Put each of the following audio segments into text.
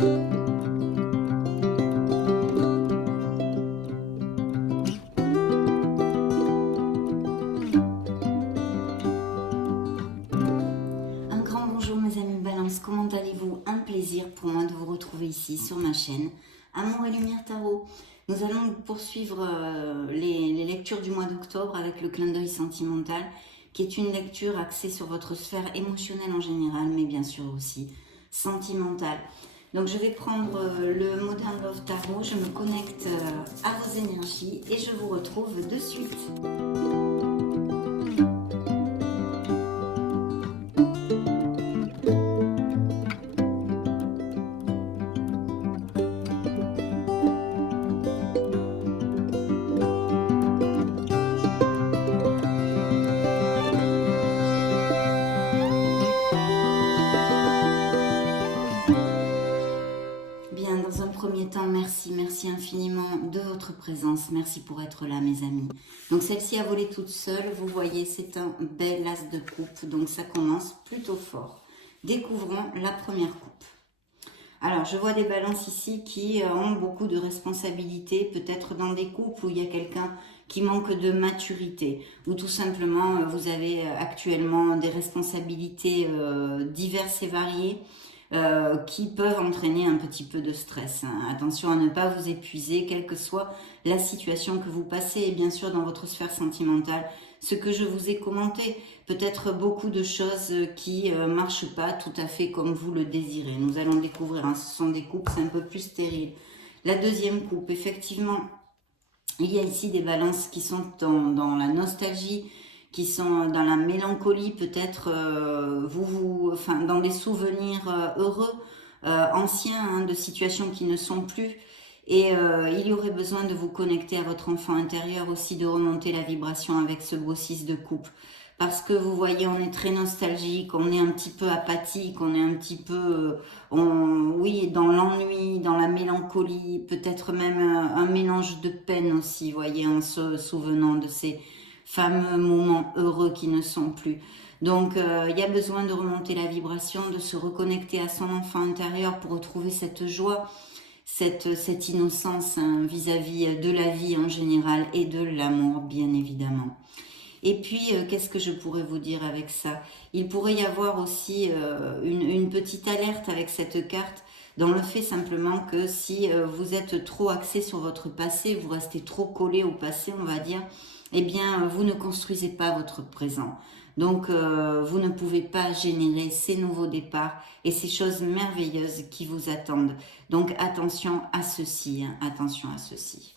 Un grand bonjour mes amis Balance, comment allez-vous? Un plaisir pour moi de vous retrouver ici sur ma chaîne Amour et Lumière Tarot. Nous allons poursuivre les lectures du mois d'octobre avec le clin d'œil sentimental, qui est une lecture axée sur votre sphère émotionnelle en général, mais bien sûr aussi sentimentale. Donc je vais prendre le Modern Love Tarot, je me connecte à vos énergies et je vous retrouve de suite. Dans un premier temps, merci infiniment de votre présence. Merci pour être là, mes amis. Donc, celle-ci a volé toute seule. Vous voyez, c'est un bel as de coupe. Donc, ça commence plutôt fort. Découvrons la première coupe. Alors, je vois des balances ici qui ont beaucoup de responsabilités. Peut-être dans des couples où il y a quelqu'un qui manque de maturité. Ou tout simplement, vous avez actuellement des responsabilités diverses et variées. Qui peuvent entraîner un petit peu de stress. Attention à ne pas vous épuiser, quelle que soit la situation que vous passez, et bien sûr dans votre sphère sentimentale, ce que je vous ai commenté, peut-être beaucoup de choses qui ne marchent pas tout à fait comme vous le désirez. Nous allons découvrir, ce sont des coupes, c'est un peu plus stérile. La deuxième coupe, effectivement, il y a ici des balances qui sont dans la nostalgie, qui sont dans la mélancolie, peut-être enfin, dans des souvenirs heureux, anciens, de situations qui ne sont plus. Et il y aurait besoin de vous connecter à votre enfant intérieur aussi, de remonter la vibration avec ce beau 6 de coupe. Parce que vous voyez, on est très nostalgique, on est un petit peu apathique, on est un petit peu, oui, dans l'ennui, dans la mélancolie, peut-être même un mélange de peine aussi, vous voyez, en se souvenant de ces fameux moments heureux qui ne sont plus. Donc, il y a besoin de remonter la vibration, de se reconnecter à son enfant intérieur pour retrouver cette joie, cette innocence vis-à-vis de la vie en général et de l'amour, bien évidemment. Et puis, qu'est-ce que je pourrais vous dire avec ça? Il pourrait y avoir aussi une petite alerte avec cette carte, dans le fait simplement que si vous êtes trop axé sur votre passé, vous restez trop collé au passé, on va dire, eh bien, vous ne construisez pas votre présent. Donc, vous ne pouvez pas générer ces nouveaux départs et ces choses merveilleuses qui vous attendent. Donc, attention à ceci, attention à ceci.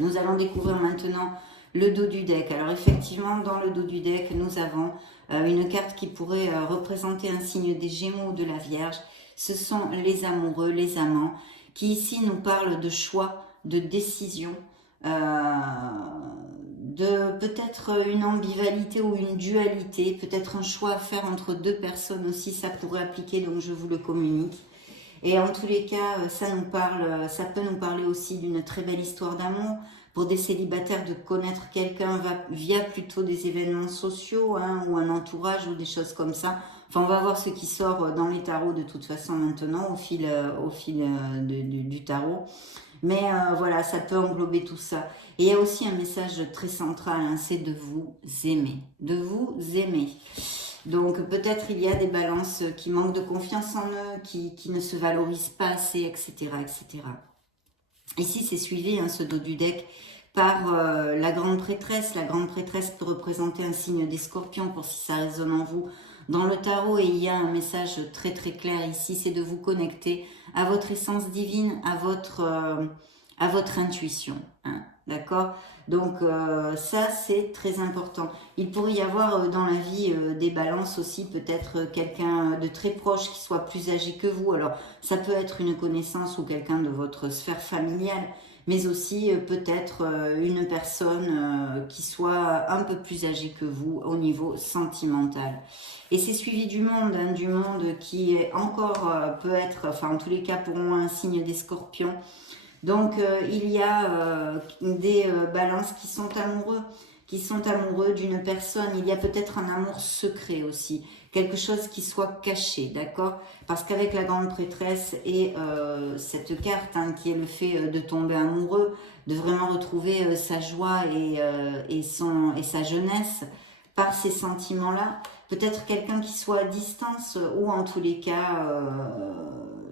Nous allons découvrir maintenant le dos du deck. Alors, effectivement, dans le dos du deck, nous avons une carte qui pourrait représenter un signe des Gémeaux ou de la Vierge. Ce sont les amoureux, les amants, qui ici nous parlent de choix, de décision, de peut-être une ambivalité ou une dualité, peut-être un choix à faire entre deux personnes aussi, ça pourrait appliquer, donc je vous le communique. Et en tous les cas, ça peut nous parler aussi d'une très belle histoire d'amour. Pour des célibataires, de connaître quelqu'un via plutôt des événements sociaux, ou un entourage ou des choses comme ça. Enfin, on va voir ce qui sort dans les tarots de toute façon maintenant au fil du tarot. Mais voilà, ça peut englober tout ça. Et il y a aussi un message très central, c'est de vous aimer. De vous aimer. Donc peut-être il y a des balances qui manquent de confiance en eux, qui ne se valorisent pas assez, etc. etc. Ici c'est suivi, ce dos du deck, par la grande prêtresse. La grande prêtresse peut représenter un signe des scorpions, pour si ça résonne en vous dans le tarot. Et il y a un message très très clair ici, c'est de vous connecter à votre essence divine, à votre intuition. D'accord? Donc ça c'est très important. Il pourrait y avoir dans la vie des balances aussi, peut-être quelqu'un de très proche qui soit plus âgé que vous. Alors ça peut être une connaissance ou quelqu'un de votre sphère familiale, mais aussi peut-être une personne qui soit un peu plus âgée que vous au niveau sentimental. Et c'est suivi du monde qui est encore peut être, enfin en tous les cas pour moi, un signe des scorpions. Donc il y a des balances qui sont amoureux, qui sont amoureux d'une personne. Il y a peut-être un amour secret aussi, quelque chose qui soit caché, d'accord? Parce qu'avec la grande prêtresse et cette carte hein, qui est le fait de tomber amoureux, de vraiment retrouver sa joie et sa jeunesse par ces sentiments-là, peut-être quelqu'un qui soit à distance ou en tous les cas,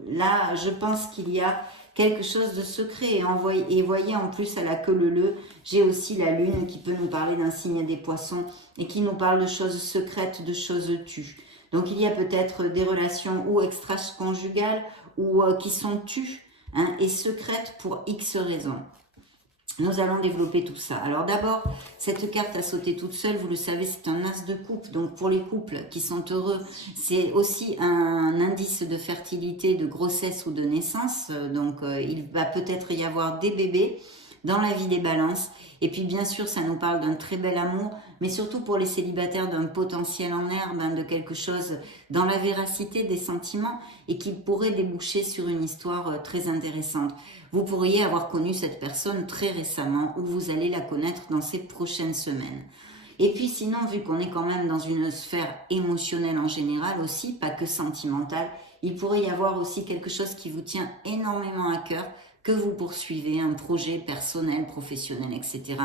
là, je pense qu'il y a quelque chose de secret. Et voyez, en plus, à la queue leu, j'ai aussi la lune qui peut nous parler d'un signe des poissons et qui nous parle de choses secrètes, de choses tues. Donc, il y a peut-être des relations ou extra-conjugales ou qui sont tues hein, et secrètes pour X raisons. Nous allons développer tout ça. Alors d'abord, cette carte a sauté toute seule, vous le savez, c'est un as de coupe. Donc pour les couples qui sont heureux, c'est aussi un indice de fertilité, de grossesse ou de naissance. Donc il va peut-être y avoir des bébés dans la vie des balances. Et puis bien sûr, ça nous parle d'un très bel amour, mais surtout pour les célibataires d'un potentiel en herbe, hein, de quelque chose dans la véracité des sentiments et qui pourrait déboucher sur une histoire très intéressante. Vous pourriez avoir connu cette personne très récemment ou vous allez la connaître dans ces prochaines semaines. Et puis sinon, vu qu'on est quand même dans une sphère émotionnelle en général aussi, pas que sentimentale, il pourrait y avoir aussi quelque chose qui vous tient énormément à cœur, que vous poursuivez, un projet personnel, professionnel, etc.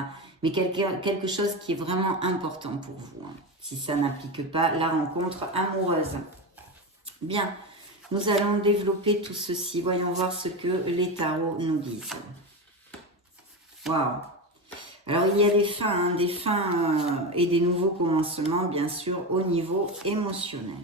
Mais quelque chose qui est vraiment important pour vous, hein, si ça n'applique pas la rencontre amoureuse. Bien, nous allons développer tout ceci. Voyons voir ce que les tarots nous disent. Waouh! Alors, il y a des fins et des nouveaux commencements, bien sûr, au niveau émotionnel.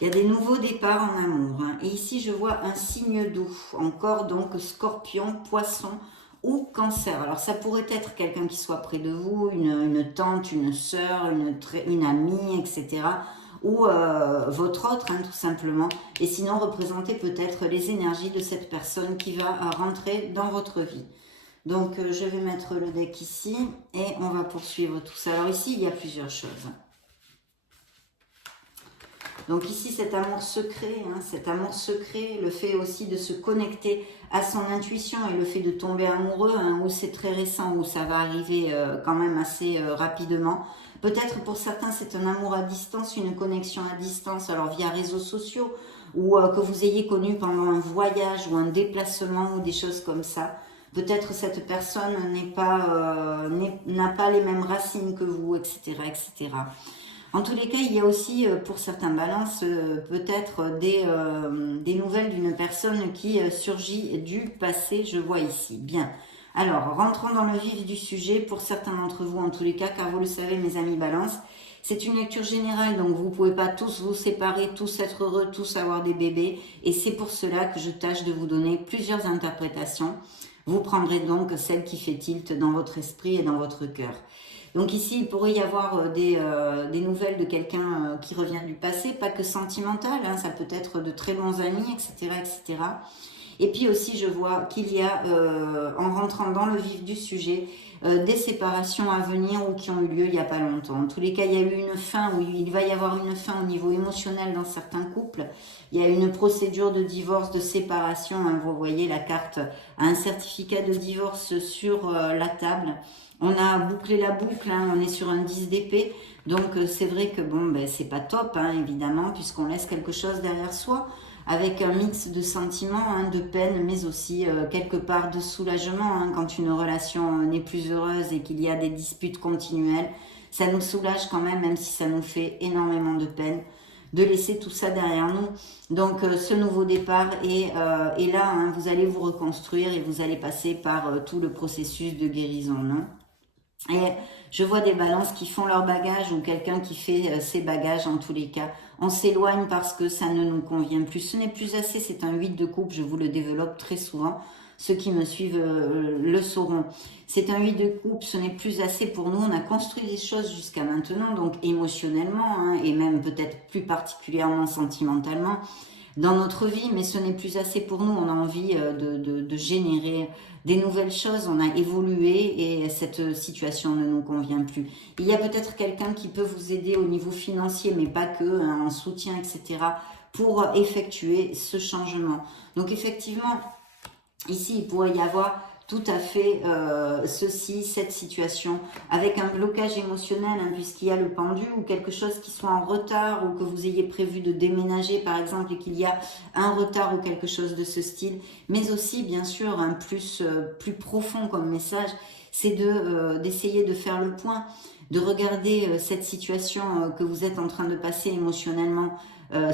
Il y a des nouveaux départs en amour. Hein. Et ici, je vois un signe d'eau. Encore, donc, scorpion, poisson ou cancer. Alors, ça pourrait être quelqu'un qui soit près de vous, une tante, une sœur, une amie, etc. Ou votre autre, hein, tout simplement. Et sinon, représenter peut-être les énergies de cette personne qui va rentrer dans votre vie. Donc, je vais mettre le deck ici et on va poursuivre tout ça. Alors ici, il y a plusieurs choses. Donc ici, cet amour secret, le fait aussi de se connecter à son intuition et le fait de tomber amoureux, hein, où c'est très récent, où ça va arriver quand même assez rapidement. Peut-être pour certains, c'est un amour à distance, une connexion à distance, alors via réseaux sociaux, ou que vous ayez connu pendant un voyage ou un déplacement ou des choses comme ça. Peut-être cette personne n'a pas les mêmes racines que vous, etc., etc. En tous les cas, il y a aussi, pour certains balances, peut-être des nouvelles d'une personne qui surgit du passé, je vois ici. Bien. Alors, rentrons dans le vif du sujet, pour certains d'entre vous en tous les cas, car vous le savez, mes amis balances, c'est une lecture générale, donc vous ne pouvez pas tous vous séparer, tous être heureux, tous avoir des bébés, et c'est pour cela que je tâche de vous donner plusieurs interprétations. Vous prendrez donc celle qui fait tilt dans votre esprit et dans votre cœur. Donc ici, il pourrait y avoir des nouvelles de quelqu'un qui revient du passé, pas que sentimental, hein, ça peut être de très bons amis, etc., etc. Et puis aussi, je vois qu'il y a, en rentrant dans le vif du sujet, des séparations à venir ou qui ont eu lieu il n'y a pas longtemps. En tous les cas, il y a eu une fin, ou il va y avoir une fin au niveau émotionnel dans certains couples. Il y a une procédure de divorce, de séparation. Hein, vous voyez la carte a un certificat de divorce sur la table. On a bouclé la boucle, hein, on est sur un 10 d'épée. Donc c'est vrai que bon, ben, c'est pas top, hein, évidemment, puisqu'on laisse quelque chose derrière soi, avec un mix de sentiments, hein, de peine, mais aussi quelque part de soulagement. Hein, quand une relation n'est plus heureuse et qu'il y a des disputes continuelles, ça nous soulage quand même si ça nous fait énormément de peine, de laisser tout ça derrière nous. Donc ce nouveau départ est là, hein, vous allez vous reconstruire et vous allez passer par tout le processus de guérison, non ? Et je vois des balances qui font leur bagage ou quelqu'un qui fait ses bagages en tous les cas. On s'éloigne parce que ça ne nous convient plus. Ce n'est plus assez, c'est un 8 de coupe, je vous le développe très souvent. Ceux qui me suivent le sauront. C'est un 8 de coupe, ce n'est plus assez pour nous. On a construit des choses jusqu'à maintenant, donc émotionnellement, hein, et même peut-être plus particulièrement sentimentalement. dans notre vie, mais ce n'est plus assez pour nous. On a envie de générer des nouvelles choses, on a évolué et cette situation ne nous convient plus. Il y a peut-être quelqu'un qui peut vous aider au niveau financier, mais pas que, hein, en soutien, etc., pour effectuer ce changement. Donc effectivement, ici, il pourrait y avoir tout à fait cette situation, avec un blocage émotionnel, hein, puisqu'il y a le pendu, ou quelque chose qui soit en retard, ou que vous ayez prévu de déménager, par exemple, et qu'il y a un retard ou quelque chose de ce style. Mais aussi, bien sûr, un plus profond comme message, c'est d'essayer de faire le point, de regarder cette situation que vous êtes en train de passer émotionnellement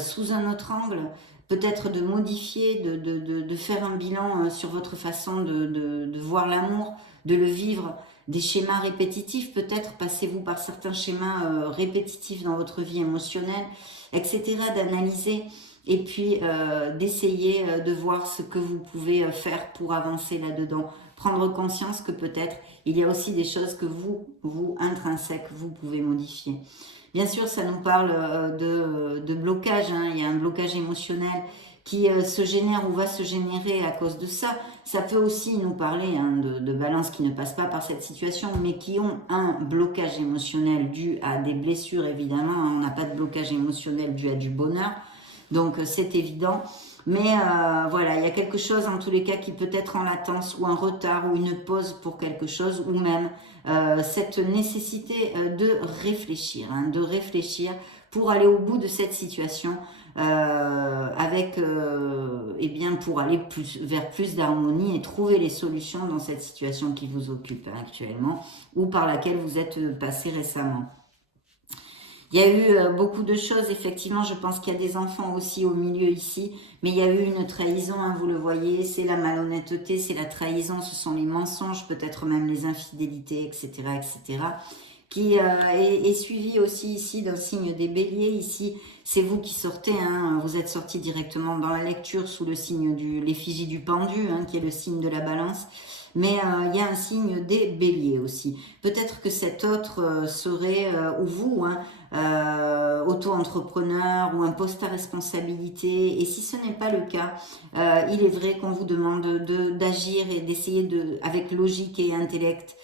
sous un autre angle, peut-être de modifier, de faire un bilan sur votre façon de voir l'amour, de le vivre, des schémas répétitifs, peut-être passez-vous par certains schémas répétitifs dans votre vie émotionnelle, etc., d'analyser et puis d'essayer de voir ce que vous pouvez faire pour avancer là-dedans, prendre conscience que peut-être il y a aussi des choses que vous intrinsèques, vous pouvez modifier. Bien sûr, ça nous parle de blocage, hein. Il y a un blocage émotionnel qui se génère ou va se générer à cause de ça. Ça peut aussi nous parler hein, de balances qui ne passent pas par cette situation, mais qui ont un blocage émotionnel dû à des blessures, évidemment. On n'a pas de blocage émotionnel dû à du bonheur, donc c'est évident. Mais voilà, il y a quelque chose en tous les cas qui peut être en latence ou un retard ou une pause pour quelque chose ou même cette nécessité de réfléchir, hein, pour aller au bout de cette situation eh bien pour aller vers plus d'harmonie et trouver les solutions dans cette situation qui vous occupe actuellement ou par laquelle vous êtes passé récemment. Il y a eu beaucoup de choses, effectivement, je pense qu'il y a des enfants aussi au milieu ici, mais il y a eu une trahison, hein, vous le voyez, c'est la malhonnêteté, c'est la trahison, ce sont les mensonges, peut-être même les infidélités, etc., etc., qui est suivi aussi ici d'un signe des béliers. Ici, c'est vous qui sortez, hein, vous êtes sorti directement dans la lecture sous le signe de l'effigie du pendu, hein, qui est le signe de la balance. Mais il y a un signe des béliers aussi. Peut-être que cet autre serait, ou vous, hein, auto-entrepreneur ou un poste à responsabilité. Et si ce n'est pas le cas, il est vrai qu'on vous demande d'agir et d'essayer avec logique et intellect,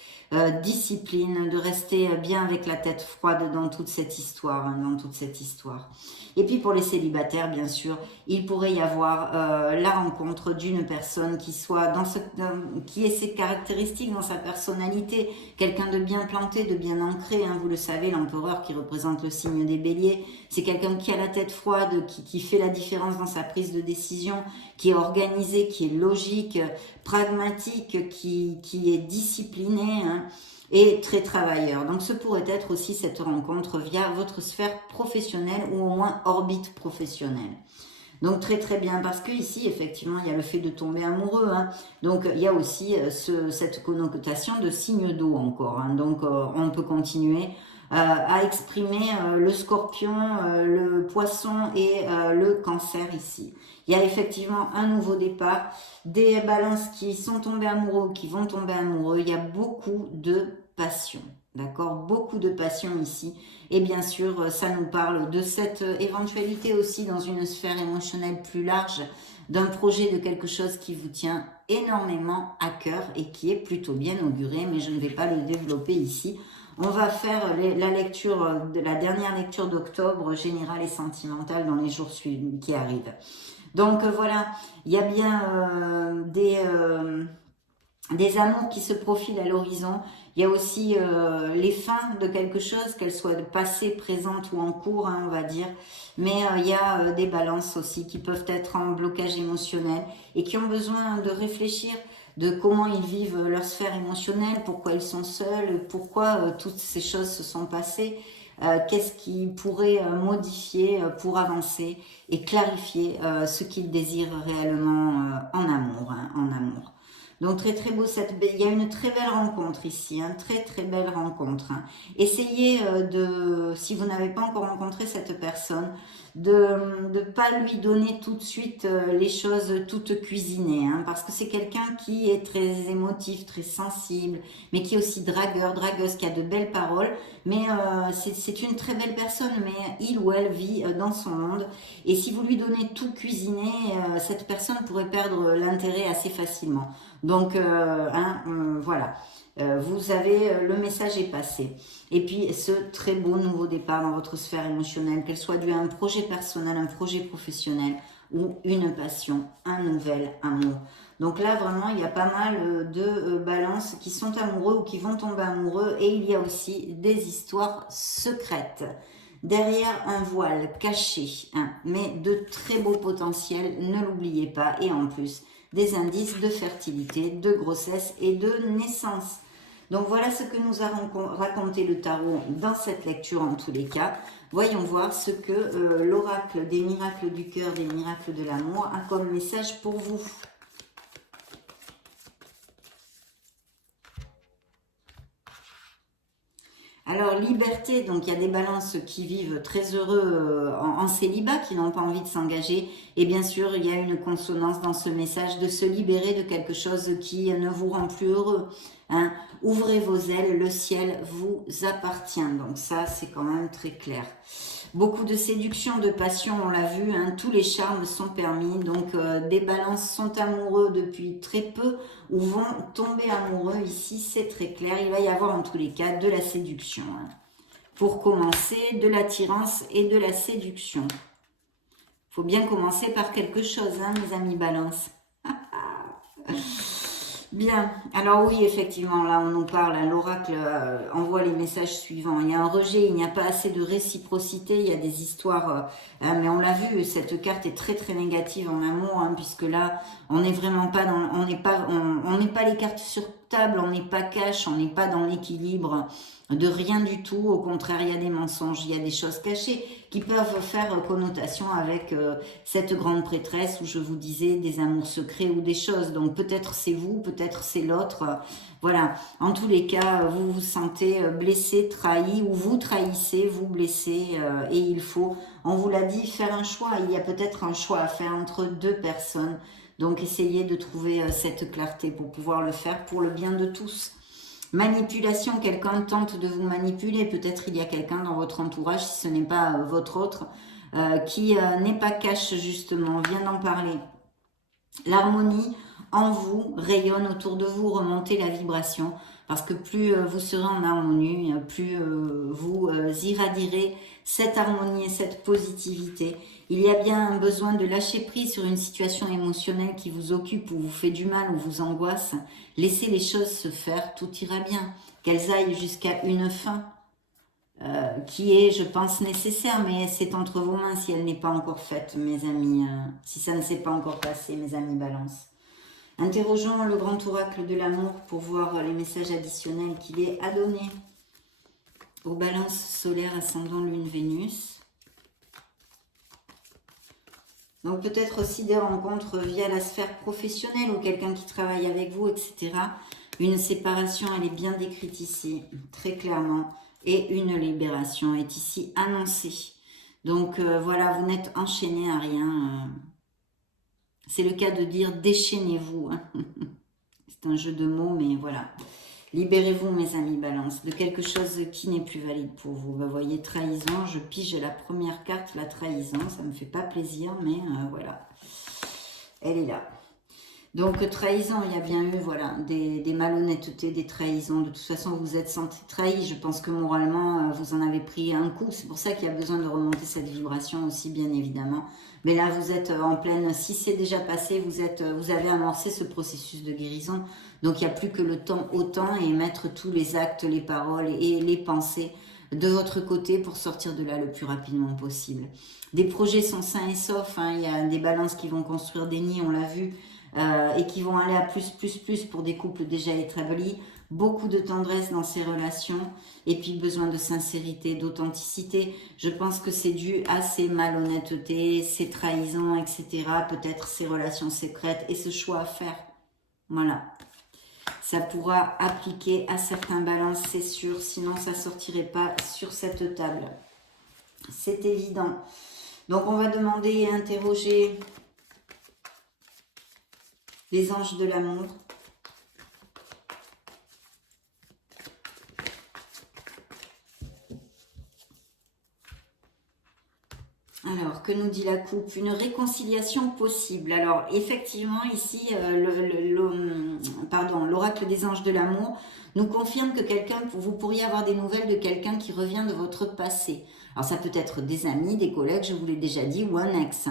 discipline, de rester bien avec la tête froide dans toute cette histoire, hein, dans toute cette histoire. Et puis pour les célibataires, bien sûr, il pourrait y avoir la rencontre d'une personne qui soit qui ait ses caractéristiques dans sa personnalité, quelqu'un de bien planté, de bien ancré, hein, vous le savez, l'empereur qui représente le signe des béliers, c'est quelqu'un qui a la tête froide, qui fait la différence dans sa prise de décision, qui est organisé, qui est logique, pragmatique, qui est discipliné, hein, et très travailleur. Donc ce pourrait être aussi cette rencontre via votre sphère professionnelle ou au moins orbite professionnelle. Donc très très bien, parce que ici effectivement il y a le fait de tomber amoureux, hein. Donc il y a aussi cette connotation de signe d'eau encore, hein. Donc on peut continuer à exprimer le scorpion, le poisson et le cancer ici. Il y a effectivement un nouveau départ, des balances qui sont tombés amoureux, qui vont tomber amoureux. Il y a beaucoup de passion, d'accord? Beaucoup de passion ici. Et bien sûr, ça nous parle de cette éventualité aussi dans une sphère émotionnelle plus large, d'un projet, de quelque chose qui vous tient énormément à cœur et qui est plutôt bien auguré, mais je ne vais pas le développer ici. On va faire la dernière lecture d'octobre, générale et sentimentale, dans les jours qui arrivent. Donc voilà, il y a bien des amours qui se profilent à l'horizon. Il y a aussi les fins de quelque chose, qu'elles soient passées, présentes ou en cours, hein, on va dire. Mais il y a des balances aussi qui peuvent être en blocage émotionnel et qui ont besoin de réfléchir de comment ils vivent leur sphère émotionnelle, pourquoi ils sont seuls, pourquoi toutes ces choses se sont passées, qu'est-ce qu'ils pourraient modifier pour avancer et clarifier ce qu'ils désirent réellement en amour, hein, en amour. Donc très très beau, il y a une très belle rencontre ici, hein, très très belle rencontre. Hein. Essayez si vous n'avez pas encore rencontré cette personne, de ne pas lui donner tout de suite les choses toutes cuisinées, hein, parce que c'est quelqu'un qui est très émotif, très sensible, mais qui est aussi dragueur, dragueuse, qui a de belles paroles, mais c'est une très belle personne, mais il ou elle vit dans son monde, et si vous lui donnez tout cuisiné, cette personne pourrait perdre l'intérêt assez facilement. Donc, voilà. Vous avez, le message est passé. Et puis, ce très beau nouveau départ dans votre sphère émotionnelle, qu'elle soit due à un projet personnel, un projet professionnel ou une passion, un nouvel amour. Donc là, vraiment, il y a pas mal de balances qui sont amoureux ou qui vont tomber amoureux. Et il y a aussi des histoires secrètes. Derrière un voile caché, hein, mais de très beaux potentiels, ne l'oubliez pas. Et en plus, des indices de fertilité, de grossesse et de naissance. Donc voilà ce que nous a raconté le tarot dans cette lecture en tous les cas. Voyons voir ce que l'oracle des miracles du cœur, des miracles de l'amour a comme message pour vous. Alors, liberté, donc il y a des balances qui vivent très heureux en célibat, qui n'ont pas envie de s'engager. Et bien sûr, il y a une consonance dans ce message de se libérer de quelque chose qui ne vous rend plus heureux. Hein. Ouvrez vos ailes, le ciel vous appartient. Donc ça, c'est quand même très clair. Beaucoup de séduction, de passion, on l'a vu, hein, tous les charmes sont permis. Donc des balances sont amoureux depuis très peu ou vont tomber amoureux. Ici, c'est très clair. Il va y avoir en tous les cas de la séduction. Hein. Pour commencer, de l'attirance et de la séduction. Il faut bien commencer par quelque chose, hein, mes amis balance. Bien, alors oui, effectivement, là on nous parle, hein, l'oracle envoie les messages suivants. Il y a un rejet, il n'y a pas assez de réciprocité, il y a des histoires, mais on l'a vu, cette carte est très très négative en amour, hein, puisque là, on n'est vraiment pas dans, on n'est pas les cartes sur table, on n'est pas cash, on n'est pas dans l'équilibre de rien du tout. Au contraire, il y a des mensonges, il y a des choses cachées qui peuvent faire connotation avec cette grande prêtresse où je vous disais des amours secrets ou des choses. Donc peut-être c'est vous, peut-être c'est l'autre. Voilà, en tous les cas, vous vous sentez blessé, trahi ou vous trahissez, vous blessez et il faut, on vous l'a dit, faire un choix. Il y a peut-être un choix à faire entre deux personnes. Donc essayez de trouver cette clarté pour pouvoir le faire pour le bien de tous. Manipulation, quelqu'un tente de vous manipuler. Peut-être il y a quelqu'un dans votre entourage, si ce n'est pas votre autre, qui n'est pas cash justement. On vient d'en parler. L'harmonie en vous rayonne autour de vous, remontez la vibration. Parce que plus vous serez en harmonie, plus vous irradierez cette harmonie et cette positivité. Il y a bien un besoin de lâcher prise sur une situation émotionnelle qui vous occupe ou vous fait du mal ou vous angoisse. Laissez les choses se faire, tout ira bien. Qu'elles aillent jusqu'à une fin qui est, je pense, nécessaire, mais c'est entre vos mains si elle n'est pas encore faite, mes amis. Si ça ne s'est pas encore passé, mes amis balance. Interrogeons le grand oracle de l'amour pour voir les messages additionnels qu'il est à donner aux balances solaires ascendant lune Vénus. Donc peut-être aussi des rencontres via la sphère professionnelle ou quelqu'un qui travaille avec vous, etc. Une séparation, elle est bien décrite ici, très clairement. Et une libération est ici annoncée. Donc voilà, vous n'êtes enchaîné à rien. C'est le cas de dire déchaînez-vous. Hein. C'est un jeu de mots, mais voilà. Libérez-vous, mes amis balance, de quelque chose qui n'est plus valide pour vous. Vous voyez, trahison, je pige la première carte, la trahison. Ça ne me fait pas plaisir, mais voilà. Elle est là. Donc, trahison, il y a bien eu voilà, des malhonnêtetés, des trahisons. De toute façon, vous vous êtes senti trahi. Je pense que moralement, vous en avez pris un coup. C'est pour ça qu'il y a besoin de remonter cette vibration aussi, bien évidemment. Mais là, vous êtes en pleine... Si c'est déjà passé, vous avez amorcé ce processus de guérison. Donc, il n'y a plus que le temps au temps et mettre tous les actes, les paroles et les pensées de votre côté pour sortir de là le plus rapidement possible. Des projets sont sains et saufs. Hein. Il y a des balances qui vont construire des nids, on l'a vu. Et qui vont aller à plus pour des couples déjà établis. Beaucoup de tendresse dans ces relations et puis besoin de sincérité, d'authenticité. Je pense que c'est dû à ces malhonnêtetés, ces trahisons, etc. Peut-être ces relations secrètes et ce choix à faire. Voilà. Ça pourra appliquer à certains balances, c'est sûr. Sinon, ça ne sortirait pas sur cette table. C'est évident. Donc, on va demander et interroger les anges de l'amour. Alors, que nous dit la coupe? Une réconciliation possible. Alors, effectivement, ici, l'oracle des anges de l'amour nous confirme que vous pourriez avoir des nouvelles de quelqu'un qui revient de votre passé. Alors, ça peut être des amis, des collègues, je vous l'ai déjà dit, ou un ex.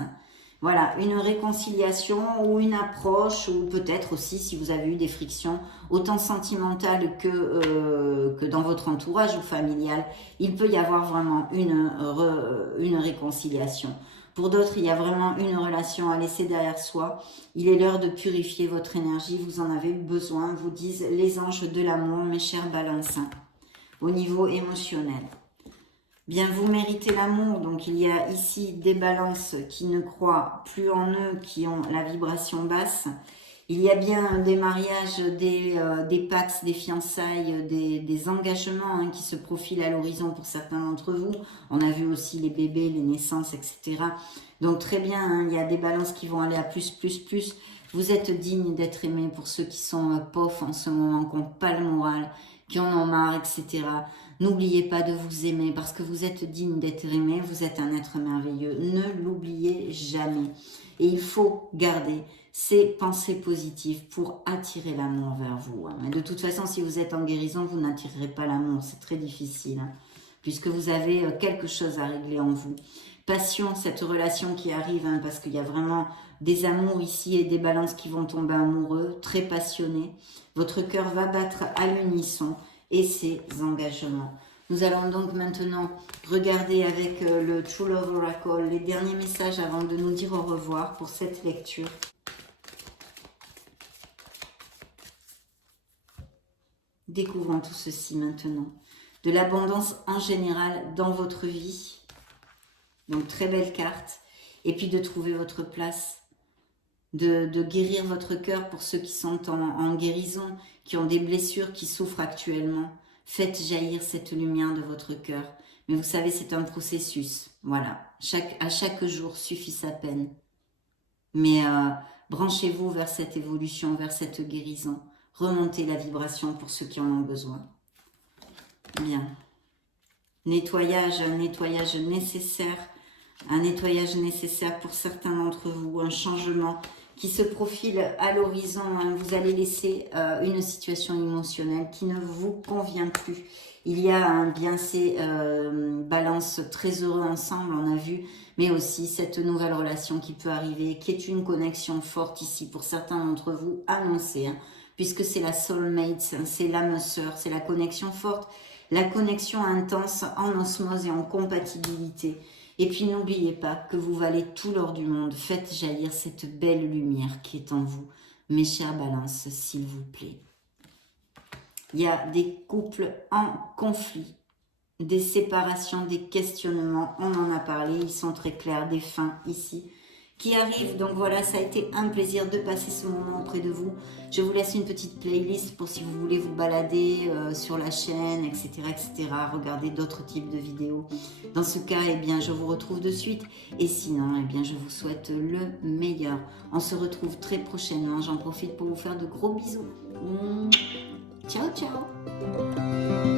Voilà, une réconciliation ou une approche, ou peut-être aussi, si vous avez eu des frictions, autant sentimentales que dans votre entourage ou familial, il peut y avoir vraiment une réconciliation. Pour d'autres, il y a vraiment une relation à laisser derrière soi. Il est l'heure de purifier votre énergie, vous en avez besoin, vous disent les anges de l'amour, mes chers balances, au niveau émotionnel. Bien, vous méritez l'amour, donc il y a ici des balances qui ne croient plus en eux, qui ont la vibration basse. Il y a bien des mariages, des pactes, des fiançailles, des engagements qui se profilent à l'horizon pour certains d'entre vous. On a vu aussi les bébés, les naissances, etc. Donc très bien, il y a des balances qui vont aller à plus, plus, plus. Vous êtes digne d'être aimé pour ceux qui sont pauvres en ce moment, qui n'ont pas le moral, qui en ont marre, etc. N'oubliez pas de vous aimer parce que vous êtes digne d'être aimé, vous êtes un être merveilleux. Ne l'oubliez jamais. Et il faut garder ces pensées positives pour attirer l'amour vers vous. Mais de toute façon, si vous êtes en guérison, vous n'attirerez pas l'amour. C'est très difficile puisque vous avez quelque chose à régler en vous. Passion, cette relation qui arrive parce qu'il y a vraiment des amours ici et des balances qui vont tomber amoureux, très passionnés. Votre cœur va battre à l'unisson et ses engagements. Nous allons donc maintenant regarder avec le True Love Oracle les derniers messages avant de nous dire au revoir pour cette lecture. Découvrons tout ceci maintenant. De l'abondance en général dans votre vie. Donc très belle carte. Et puis de trouver votre place. De guérir votre cœur pour ceux qui sont en guérison, qui ont des blessures, qui souffrent actuellement. Faites jaillir cette lumière de votre cœur. Mais vous savez, c'est un processus. Voilà. À chaque jour suffit sa peine. Mais branchez-vous vers cette évolution, vers cette guérison. Remontez la vibration pour ceux qui en ont besoin. Bien. Nettoyage, un nettoyage nécessaire. Un nettoyage nécessaire pour certains d'entre vous. Un changement qui se profile à l'horizon. Vous allez laisser une situation émotionnelle qui ne vous convient plus. Il y a bien ces balances très heureux ensemble, on a vu, mais aussi cette nouvelle relation qui peut arriver, qui est une connexion forte ici pour certains d'entre vous, annoncée, puisque c'est la soulmate, c'est l'âme sœur, c'est la connexion forte, la connexion intense en osmose et en compatibilité. Et puis n'oubliez pas que vous valez tout l'or du monde. Faites jaillir cette belle lumière qui est en vous. Mes chères balances, s'il vous plaît. Il y a des couples en conflit, des séparations, des questionnements. On en a parlé, ils sont très clairs, des fins ici qui arrivent. Donc voilà, ça a été un plaisir de passer ce moment auprès de vous. Je vous laisse une petite playlist pour si vous voulez vous balader sur la chaîne, etc., etc. Regarder d'autres types de vidéos. Dans ce cas, eh bien, je vous retrouve de suite. Et sinon, eh bien, je vous souhaite le meilleur. On se retrouve très prochainement. J'en profite pour vous faire de gros bisous. Ciao, ciao.